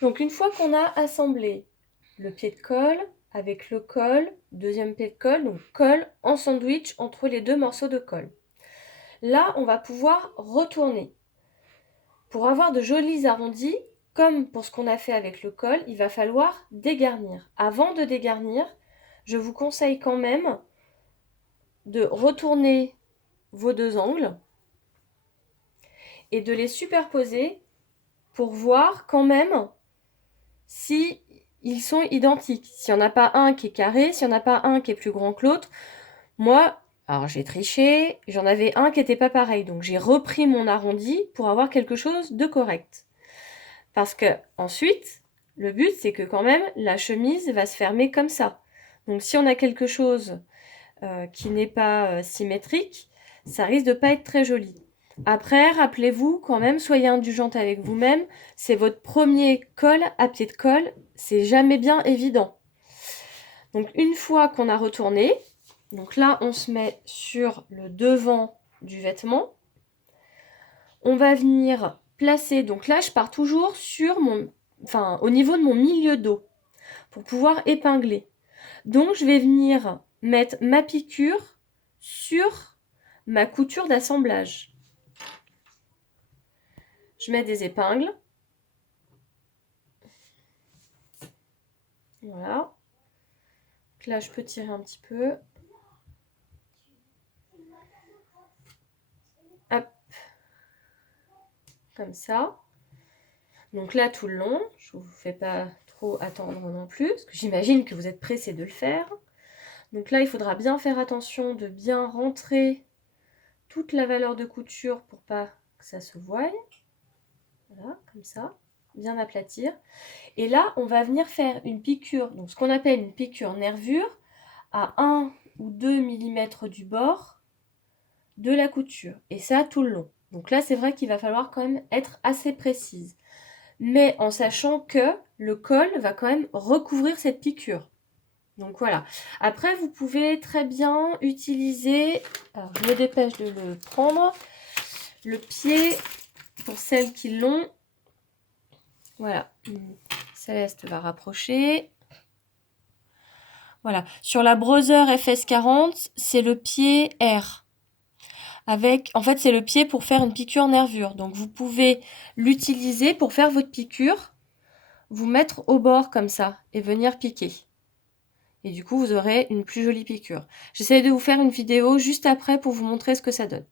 Donc une fois qu'on a assemblé le pied de colle avec le col, deuxième pied de colle, donc colle en sandwich entre les deux morceaux de colle. Là, on va pouvoir retourner. Pour avoir de jolis arrondis, comme pour ce qu'on a fait avec le col, il va falloir dégarnir. Avant de dégarnir, je vous conseille quand même de retourner vos deux angles et de les superposer pour voir quand même si ils sont identiques. S'il n'y en a pas un qui est carré, s'il n'y en a pas un qui est plus grand que l'autre. Moi, alors j'ai triché, j'en avais un qui n'était pas pareil. Donc j'ai repris mon arrondi pour avoir quelque chose de correct. Parce que ensuite, le but c'est que quand même la chemise va se fermer comme ça. Donc si on a quelque chose qui n'est pas symétrique, ça risque de pas être très joli. Après, rappelez-vous quand même, soyez indulgente avec vous-même, c'est votre premier col à pied de colle, c'est jamais bien évident. Donc une fois qu'on a retourné, donc là on se met sur le devant du vêtement, on va venir placer, donc là je pars toujours sur au niveau de mon milieu dos pour pouvoir épingler. Donc je vais venir mettre ma piqûre sur ma couture d'assemblage. Je mets des épingles. Voilà. Donc là, je peux tirer un petit peu. Hop. Comme ça. Donc là, tout le long, je ne vous fais pas trop attendre non plus, parce que j'imagine que vous êtes pressés de le faire. Donc là, il faudra bien faire attention de bien rentrer toute la valeur de couture pour pas que ça se voie. Voilà, comme ça. Bien aplatir. Et là, on va venir faire une piqûre, donc ce qu'on appelle une piqûre nervure, à 1 ou 2 mm du bord de la couture. Et ça, tout le long. Donc là, c'est vrai qu'il va falloir quand même être assez précise. Mais en sachant que le col va quand même recouvrir cette piqûre. Donc voilà. Après, vous pouvez très bien utiliser, alors je me dépêche de le prendre, le pied, pour celles qui l'ont. Voilà. Céleste va rapprocher. Voilà. Sur la Brother FS40, c'est le pied R. En fait, c'est le pied pour faire une piqûre nervure. Donc, vous pouvez l'utiliser pour faire votre piqûre, vous mettre au bord comme ça et venir piquer. Et du coup, vous aurez une plus jolie piqûre. J'essaie de vous faire une vidéo juste après pour vous montrer ce que ça donne.